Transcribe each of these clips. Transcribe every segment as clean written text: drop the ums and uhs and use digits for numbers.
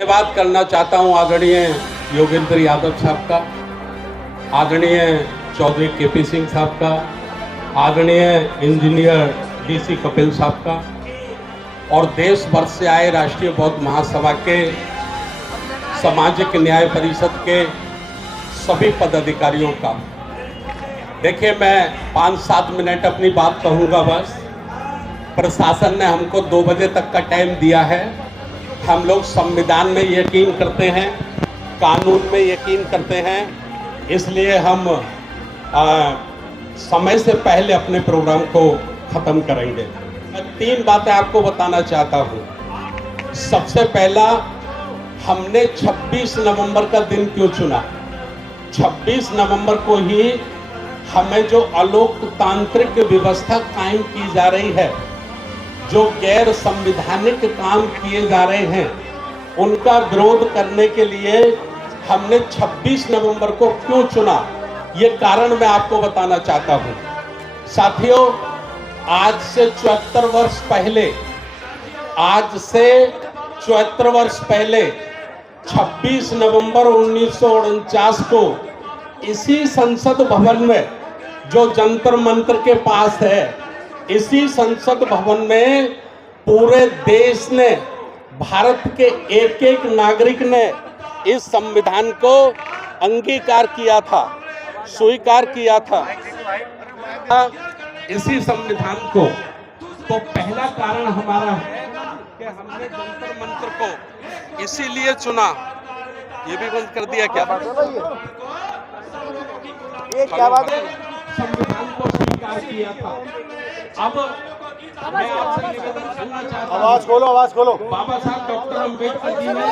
धन्यवाद करना चाहता हूं आदरणीय योगेंद्र यादव साहब का, आदरणीय चौधरी केपी सिंह साहब का, आदरणीय इंजीनियर डीसी कपिल साहब का और देश भर से आए राष्ट्रीय बौद्ध महासभा के सामाजिक न्याय परिषद के सभी पदाधिकारियों का। देखिए, मैं 5-7 मिनट अपनी बात कहूँगा बस। प्रशासन ने हमको 2 बजे तक का टाइम दिया है। हम लोग संविधान में यकीन करते हैं, कानून में यकीन करते हैं, इसलिए हम समय से पहले अपने प्रोग्राम को ख़त्म करेंगे। मैं 3 बातें आपको बताना चाहता हूँ। सबसे पहला, हमने 26 नवंबर का दिन क्यों चुना? 26 नवंबर को ही हमें जो अलोकतांत्रिक व्यवस्था कायम की जा रही है, जो गैर संवैधानिक काम किए जा रहे हैं, उनका विरोध करने के लिए हमने 26 नवंबर को क्यों चुना, ये कारण मैं आपको बताना चाहता हूं। साथियों, आज से 74 वर्ष पहले 26 नवंबर 1949 को इसी संसद भवन में, जो जंतर मंतर के पास है, इसी संसद भवन में पूरे देश ने, भारत के एक एक नागरिक ने इस संविधान को अंगीकार किया था, स्वीकार किया था, इसी संविधान को। तो पहला कारण हमारा है कि हमने जंतर मंतर को इसीलिए चुना। ये भी बंद कर दिया क्या? ये क्या बात है? संविधान को स्वीकार किया था। अब मैं आपसे निवेदन करना चाहता हूं, आवाज खोलो। बाबा साहब डॉक्टर अम्बेडकर जी ने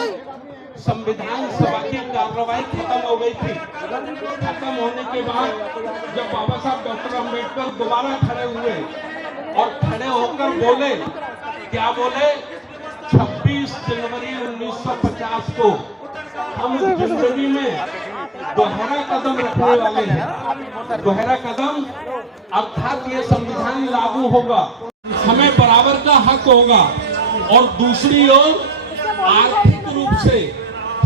संविधान सभा की कार्रवाई खत्म हो गई थी। खत्म होने के बाद जब बाबा साहब डॉक्टर अम्बेडकर दोबारा खड़े हुए और खड़े होकर बोले, क्या बोले? 26 जनवरी 1950 को हम जिंदगी में दोहरा कदम रखने वाले हैं। दोहरा कदम अर्थात ये संविधान लागू होगा, हमें बराबर का हक होगा, और दूसरी ओर आर्थिक रूप से,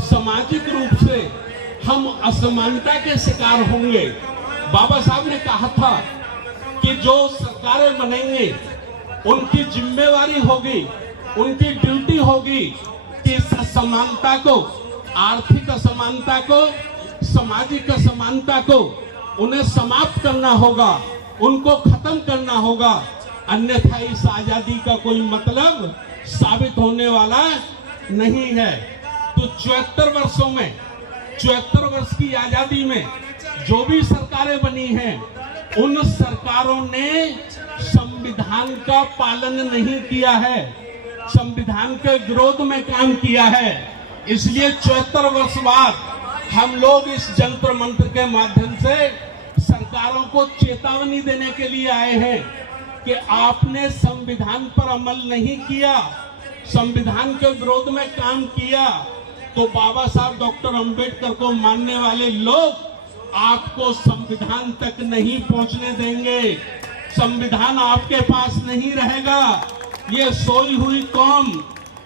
सामाजिक रूप से हम असमानता के शिकार होंगे। बाबा साहब ने कहा था कि जो सरकारें बनेंगे उनकी जिम्मेवारी होगी, उनकी ड्यूटी होगी कि इस असमानता को, आर्थिक असमानता को, सामाजिक असमानता को उन्हें समाप्त करना होगा, उनको खत्म करना होगा, अन्यथा इस आजादी का कोई मतलब साबित होने वाला नहीं है। तो 74 वर्षों में, 74 वर्ष की आजादी में जो भी सरकारें बनी हैं, उन सरकारों ने संविधान का पालन नहीं किया है, संविधान के विरोध में काम किया है। इसलिए 74 वर्ष बाद हम लोग इस जंतर मंत्र के माध्यम से सरकारों को चेतावनी देने के लिए आए हैं कि आपने संविधान पर अमल नहीं किया, संविधान के विरोध में काम किया, तो बाबा साहब डॉक्टर अंबेडकर को मानने वाले लोग आपको संविधान तक नहीं पहुंचने देंगे। संविधान आपके पास नहीं रहेगा। ये सोई हुई कौम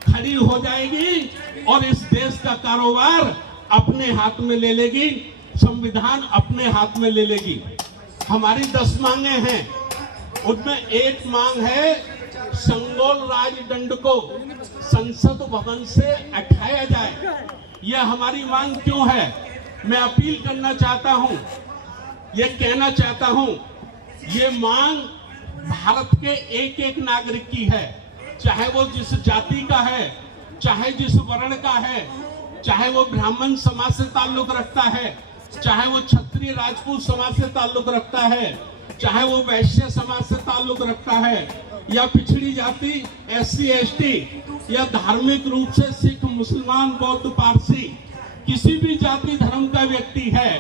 खड़ी हो जाएगी और इस देश का कारोबार अपने हाथ में ले लेगी, संविधान अपने हाथ में ले लेगी। हमारी 10 मांगे हैं, उनमें एक मांग है संगोल राजदंड को संसद भवन से हटाया जाए। यह हमारी मांग क्यों है? मैं अपील करना चाहता हूं, ये कहना चाहता हूं, ये मांग भारत के एक एक नागरिक की है, चाहे वो जिस जाति का है, चाहे जिस वर्ण का है, चाहे वो ब्राह्मण समाज से ताल्लुक रखता है, चाहे वो क्षत्रिय राजपूत समाज से ताल्लुक रखता है, चाहे वो वैश्य समाज से ताल्लुक रखता है, या पिछड़ी जाति SC ST, या धार्मिक रूप से सिख, मुसलमान, बौद्ध, पारसी, किसी भी जाति धर्म का व्यक्ति है,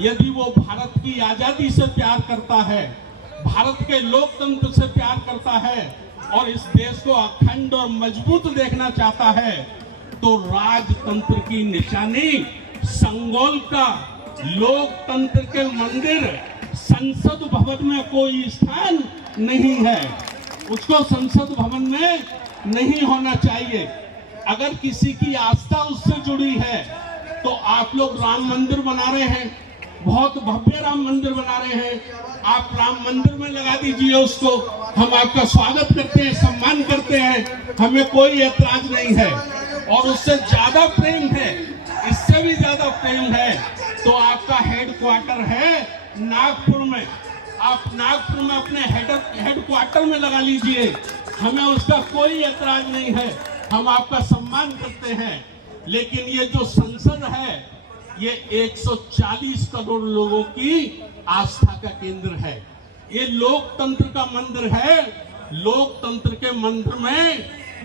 यदि वो भारत की आजादी से प्यार करता है, भारत के लोकतंत्र से प्यार करता है और इस देश को अखंड और मजबूत देखना चाहता है, तो राजतंत्र की निशानी संगोल का लोकतंत्र के मंदिर संसद भवन में कोई स्थान नहीं है, उसको संसद भवन में नहीं होना चाहिए। अगर किसी की आस्था उससे जुड़ी है तो आप लोग राम मंदिर बना रहे हैं, बहुत भव्य राम मंदिर बना रहे हैं, आप राम मंदिर में लगा दीजिए उसको। हम आपका स्वागत करते हैं, सम्मान करते हैं, हमें कोई ऐतराज नहीं है। और उससे ज्यादा प्रेम है, इससे भी ज्यादा प्रेम है तो आपका हेडक्वार्टर है नागपुर में, आप नागपुर में अपने हेडक्वार्टर में लगा लीजिए, हमें उसका कोई ऐतराज नहीं है, हम आपका सम्मान करते हैं। लेकिन ये जो संसद है ये 140 करोड़ लोगों की आस्था का केंद्र है, ये लोकतंत्र का मंदिर है। लोकतंत्र के मंदिर में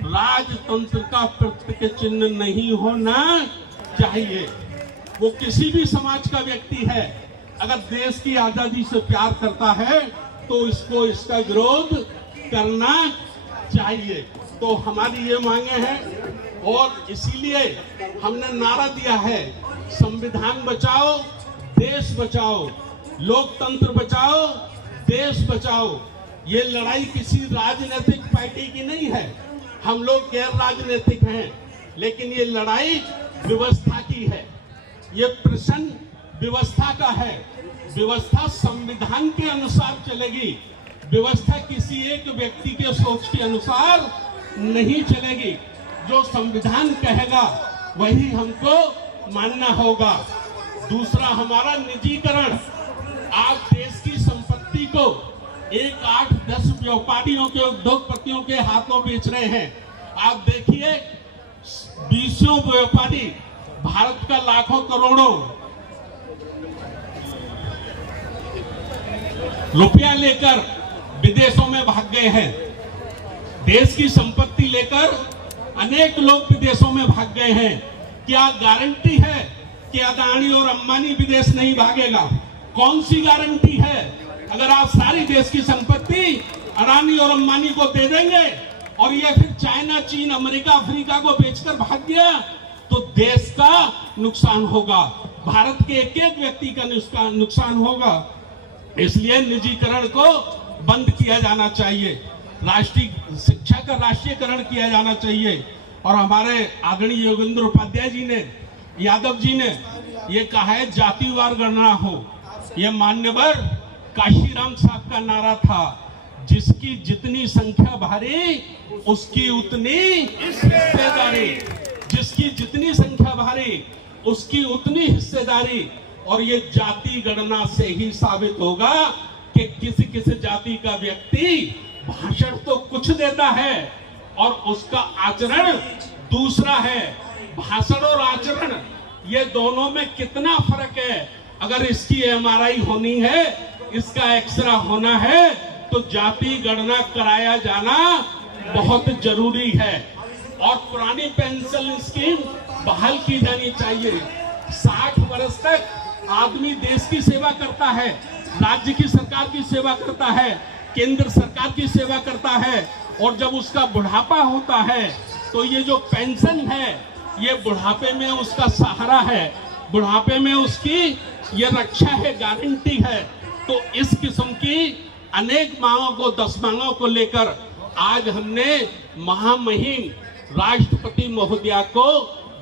राजतंत्र का प्रतीक चिन्ह नहीं होना चाहिए। वो किसी भी समाज का व्यक्ति है, अगर देश की आजादी से प्यार करता है तो इसको इसका विरोध करना चाहिए। तो हमारी ये मांगे हैं और इसीलिए हमने नारा दिया है, संविधान बचाओ देश बचाओ, लोकतंत्र बचाओ देश बचाओ। ये लड़ाई किसी राजनीतिक पार्टी की नहीं है, हम लोग गैर राजनीतिक हैं, लेकिन ये लड़ाई व्यवस्था की है, ये प्रश्न व्यवस्था का है। व्यवस्था संविधान के अनुसार चलेगी, व्यवस्था किसी एक व्यक्ति के सोच के अनुसार नहीं चलेगी। जो संविधान कहेगा वही हमको मानना होगा। दूसरा हमारा निजीकरण, आप देश की संपत्ति को 1, 8, 10 व्यापारियों के, उद्योगपतियों के हाथों बेच रहे हैं। आप देखिए 20 व्यापारी भारत का लाखों करोड़ों रुपया लेकर विदेशों में भाग गए हैं। देश की संपत्ति लेकर अनेक लोग विदेशों में भाग गए हैं। क्या गारंटी है कि अदानी और अंबानी विदेश नहीं भागेगा? कौन सी गारंटी है? अगर आप सारी देश की संपत्ति अदानी और अंबानी को दे देंगे और ये फिर चाइना, चीन, अमेरिका, अफ्रीका को बेचकर भाग गया तो देश का नुकसान होगा, भारत के एक एक व्यक्ति का नुकसान होगा। इसलिए निजीकरण को बंद किया जाना चाहिए, राष्ट्रीय शिक्षा का राष्ट्रीयकरण किया जाना चाहिए। और हमारे आदरणीय योगेंद्र उपाध्याय जी ने, यादव जी ने ये कहा है जातिवार गणना हो। ये मान्यवर काशीराम साहब का नारा था, जिसकी जितनी संख्या भारी उसकी उतनी हिस्सेदारी, जिसकी जितनी संख्या भारी उसकी उतनी हिस्सेदारी। और ये जाति गणना से ही साबित होगा कि किसी किसी जाति का व्यक्ति भाषण तो कुछ देता है और उसका आचरण दूसरा है। भाषण और आचरण ये दोनों में कितना फर्क है। अगर इसकी MRI होनी है, इसका एक्सरे होना है तो जाति गणना कराया जाना बहुत जरूरी है। और पुरानी पेंशन स्कीम बहाल की जानी चाहिए। 60 वर्ष तक आदमी देश की सेवा करता है, राज्य की सरकार की सेवा करता है, केंद्र सरकार की सेवा करता है, और जब उसका बुढ़ापा होता है तो ये जो पेंशन है ये बुढ़ापे में उसका सहारा है, बुढ़ापे में उसकी ये रक्षा है, गारंटी है। तो इस किस्म की अनेक मांगों को, 10 मांगों को लेकर आज हमने महामहिम राष्ट्रपति महोदया को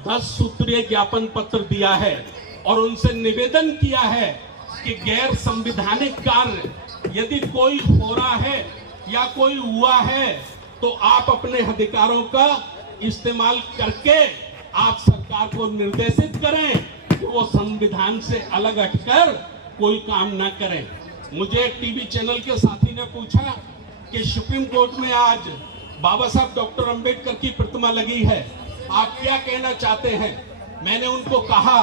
10 सूत्रीय ज्ञापन पत्र दिया है और उनसे निवेदन किया है कि गैर संवैधानिक कार्य यदि कोई हो रहा है या कोई हुआ है तो आप अपने अधिकारों का इस्तेमाल करके आप सरकार को निर्देशित करें कि वो संविधान से अलग हटकर कोई काम ना करें। मुझे टीवी चैनल के साथी ने पूछा कि सुप्रीम कोर्ट में आज बाबा साहब डॉक्टर अंबेडकर की प्रतिमा लगी है, आप क्या कहना चाहते हैं? मैंने उनको कहा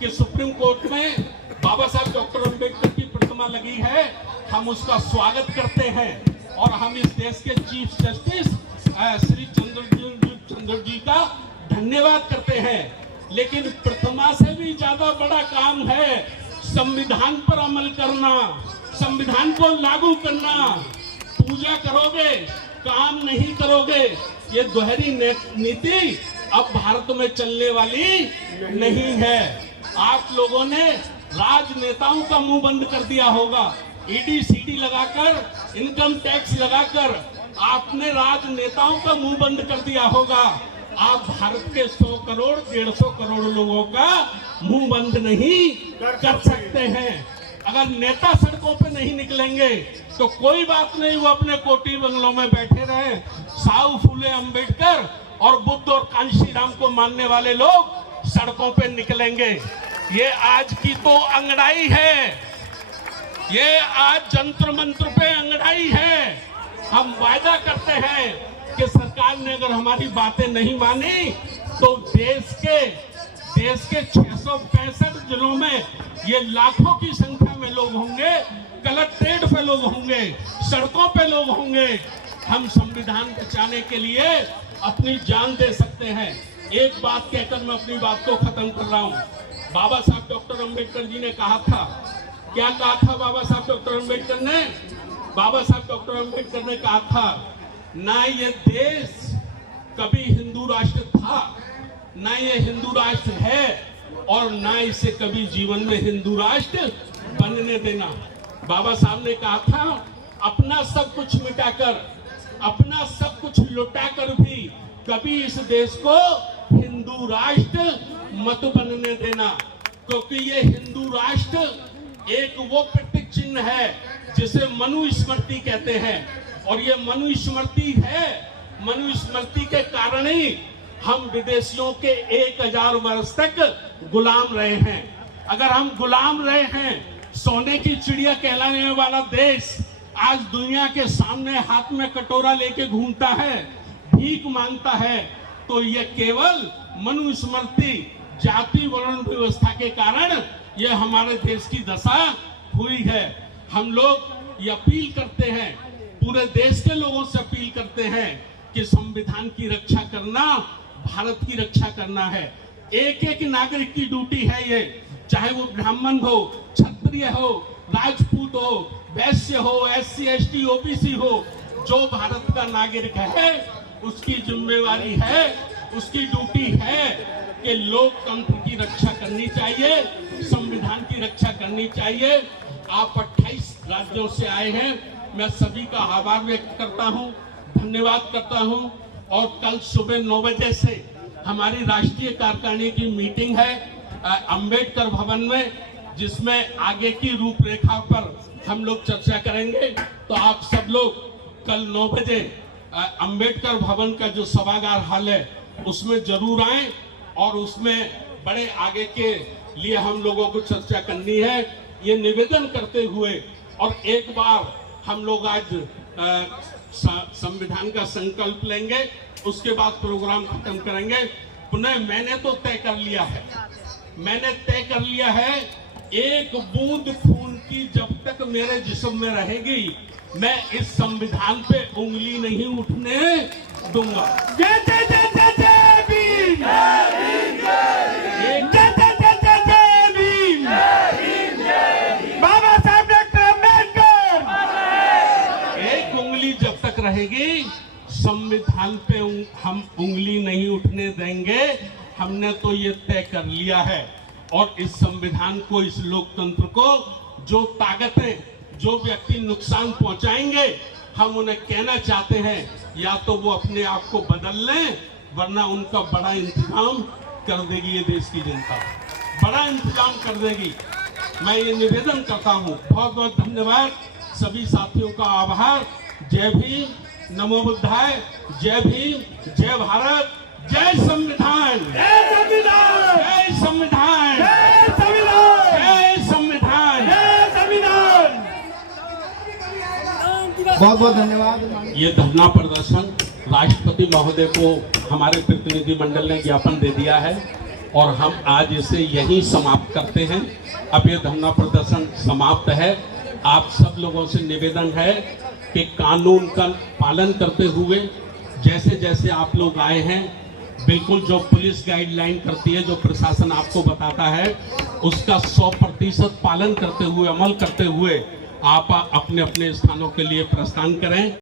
कि सुप्रीम कोर्ट में बाबा साहब डॉक्टर अंबेडकर की प्रतिमा लगी है, हम उसका स्वागत करते हैं और हम इस देश के चीफ जस्टिस श्री चंद्र जी का धन्यवाद करते हैं। लेकिन प्रतिमा से भी ज्यादा बड़ा काम है संविधान पर अमल करना, संविधान को लागू करना। पूजा करोगे, काम नहीं करोगे, ये दोहरी नीति अब भारत में चलने वाली नहीं है। आप लोगों ने राजनेताओं का मुंह बंद कर दिया होगा, ईडी सीडी लगाकर, इनकम टैक्स लगाकर आपने राजनेताओं का मुंह बंद कर दिया होगा। आप भारत के 100 करोड़ 150 करोड़ लोगों का मुंह बंद नहीं कर सकते हैं। अगर नेता सड़कों पे नहीं निकलेंगे तो कोई बात नहीं, वो अपने कोठी बंगलों में बैठे रहे। साहू फूले अंबेडकर और बुद्ध और कांशी राम को मानने वाले लोग सड़कों पे निकलेंगे। ये आज की तो अंगड़ाई है, ये आज जंतर मंत्र पे अंगड़ाई है। हम वायदा करते हैं कि सरकार ने अगर हमारी बातें नहीं मानी तो देश के 665 जिलों में ये लाखों की संख्या में लोग होंगे, कलेक्ट्रेट पे लोग होंगे, सड़कों पे लोग होंगे। हम संविधान बचाने के लिए अपनी जान दे सकते हैं। एक बात कहकर मैं अपनी बात को खत्म कर रहा हूँ। बाबा साहब डॉक्टर अंबेडकर जी ने कहा था, क्या कहा था बाबा साहब डॉक्टर अंबेडकर ने? बाबा साहब डॉक्टर अंबेडकर ने कहा था, ना ये देश कभी हिंदू राष्ट्र था, ना ये हिंदू राष्ट्र है, और ना इसे कभी जीवन में हिंदू राष्ट्र बनने देना। बाबा साहब ने कहा था, अपना सब कुछ मिटाकर, अपना सब कुछ लुटाकर भी कभी इस देश को हिंदू राष्ट्र मत बनने देना, क्योंकि ये हिंदू राष्ट्र एक वो प्रतीक चिन्ह है जिसे मनुस्मृति कहते हैं, और ये मनुस्मृति है। मनुस्मृति के कारण ही हम विदेशियों के 1000 वर्ष तक गुलाम रहे हैं। अगर हम गुलाम रहे हैं, सोने की चिड़िया कहलाने वाला देश आज दुनिया के सामने हाथ में कटोरा लेके घूमता है, भीख मांगता है, तो ये केवल मनुस्मृति जाति वर्ण व्यवस्था के कारण ये हमारे देश की दशा हुई है। हम लोग ये अपील करते हैं, पूरे देश के लोगों से अपील करते हैं कि संविधान की रक्षा करना भारत की रक्षा करना है। एक एक नागरिक की ड्यूटी है ये, चाहे वो ब्राह्मण हो, क्षत्रिय हो, राजपूत हो, वैश्य हो, SC ST OBC हो, जो भारत का नागरिक है उसकी जिम्मेवारी है, उसकी ड्यूटी है कि लोकतंत्र की रक्षा करनी चाहिए, संविधान की रक्षा करनी चाहिए। आप 28 राज्यों से आए हैं, मैं सभी का आभार व्यक्त करता हूं, धन्यवाद करता हूं। और कल सुबह 9 बजे से हमारी राष्ट्रीय कार्यकारिणी की मीटिंग है अंबेडकर भवन में, जिसमें आगे की रूपरेखा पर हम लोग चर्चा करेंगे। तो आप सब लोग कल 9 बजे अंबेडकर भवन का जो सभागार हॉल है उसमें जरूर आएं, और उसमें बड़े आगे के लिए हम लोगों को चर्चा करनी है, ये निवेदन करते हुए। और एक बार हम लोग आज संविधान का संकल्प लेंगे, उसके बाद प्रोग्राम खत्म करेंगे। पुनः मैंने तो तय कर लिया है, मैंने तय कर लिया है, एक बूंद खून की जब तक मेरे जिस्म में रहेगी, मैं इस संविधान पे उंगली नहीं उठने दूंगा। जय जय जय जय जय भीम, जय भीम, जय भीम, बाबा साहब डॉक्टर अम्बेडकर। एक उंगली जब तक रहेगी संविधान पे हम उंगली नहीं उठने देंगे। हमने तो ये तय कर लिया है, और इस संविधान को, इस लोकतंत्र को जो ताकतें, जो व्यक्ति नुकसान पहुंचाएंगे, हम उन्हें कहना चाहते हैं या तो वो अपने आप को बदल लें, वरना उनका बड़ा इंतजाम कर देगी ये देश की जनता, बड़ा इंतजाम कर देगी। मैं ये निवेदन करता हूँ। बहुत बहुत धन्यवाद, सभी साथियों का आभार। जय भीम, नमो बुद्धाय, जय भीम, जय भारत, जय संविधान, जय संविधान, जय संविधान, जय संविधान, जय संविधान, जय संविधान। बहुत बहुत धन्यवाद। ये धरना प्रदर्शन राष्ट्रपति महोदय को हमारे प्रतिनिधि मंडल ने ज्ञापन दे दिया है, और हम आज इसे यहीं समाप्त करते हैं। अब ये धरना प्रदर्शन समाप्त है। आप सब लोगों से निवेदन है कि कानून का पालन करते हुए, जैसे जैसे आप लोग आए हैं, बिल्कुल जो पुलिस गाइडलाइन करती है, जो प्रशासन आपको बताता है, उसका 100% पालन करते हुए, अमल करते हुए आप अपने अपने स्थानों के लिए प्रस्थान करें।